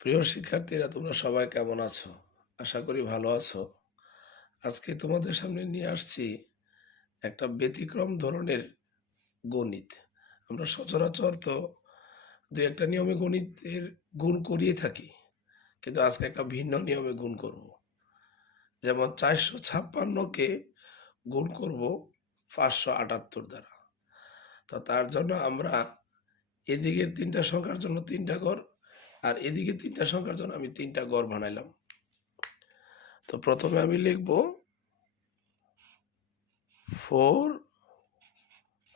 প্রিয় শিক্ষার্থীরা, তোমরা সবাই কেমন আছো? আশা করি ভালো আছো। আজকে তোমাদের সামনে নিয়ে আসছি একটা ব্যতিক্রম ধরনের গণিত। আমরা সচরাচর তো দুই একটা নিয়মে গণিতের গুণ করিয়ে থাকি, কিন্তু আজকে একটা ভিন্ন নিয়মে গুণ করব। যেমন 456-কে গুণ করব 578 দ্বারা। তো তার জন্য আমরা এদিকের 3টা সংখ্যার জন্য 3টা ঘর, আর এদিকে 3টা সংখ্যার জন্য আমি 3টা ঘর বানাইলাম। তো প্রথমে আমি লিখব 4,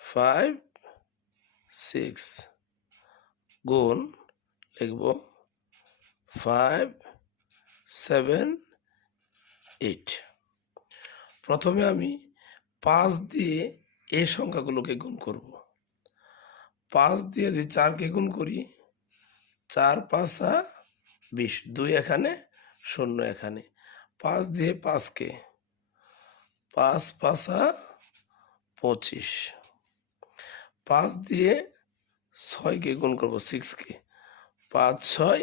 5, 6 গুণ লিখব 5, 7, 8। প্রথমে আমি 5 দিয়ে এই সংখ্যাগুলোকে গুণ করব। 5 দিয়ে যদি 4কে গুণ করি, 4 5 20, 2 এখানে, 0 এখানে। 5 দিয়ে 5কে, 5 5 25। 5 দিয়ে 6কে গুণ করব, 6কে, 5 6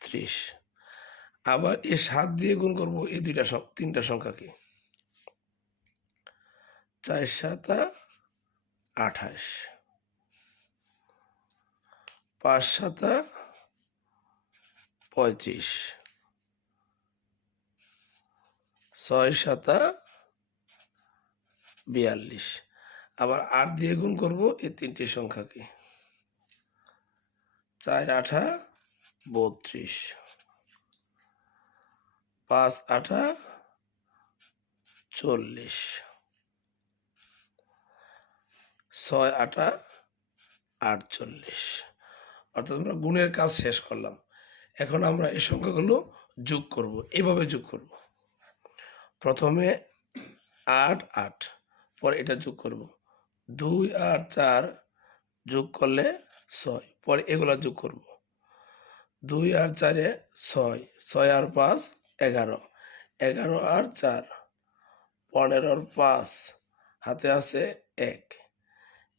30। আবার এই 7 দিয়ে গুণ করব এই 3টা সংখ্যাকে, 4 7 28, 5 7 35, 6 7 42। আবার 8 দিয়ে গুণ করব এই 3টি সংখ্যাকে, 4 8 32, 5 8 40, 6 8 48। অর্থাৎ আমরা গুণের কাজ শেষ করলাম। এখন আমরা এই সংখ্যাগুলো যোগ করব। এভাবে যোগ করব। প্রথমে 8 8, পরে এটা যোগ করব। 2 আর 4 যোগ করলে 6, পরে এগুলা যোগ করব। 2 আর 4 6, 6 আর 5 11, 11 আর 4 15 আর 5, হাতে আছে 1,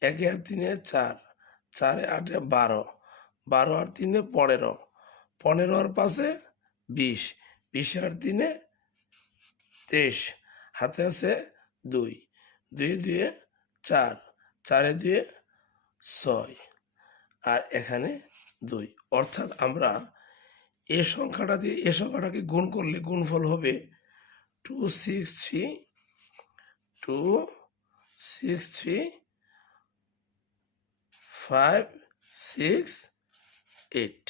1 আর 3 4, 4 8 12, 12 আর 3 15, 15 আর 5 20, 20 আর 3 23, হাতে আছে 2, 2 2 4, 4 2 6, আর এখানে 2। অর্থাৎ আমরা এই সংখ্যাটা দিয়ে এই সংখ্যাটাকে গুণ করলে গুণফল হবে 263, 5 6 8।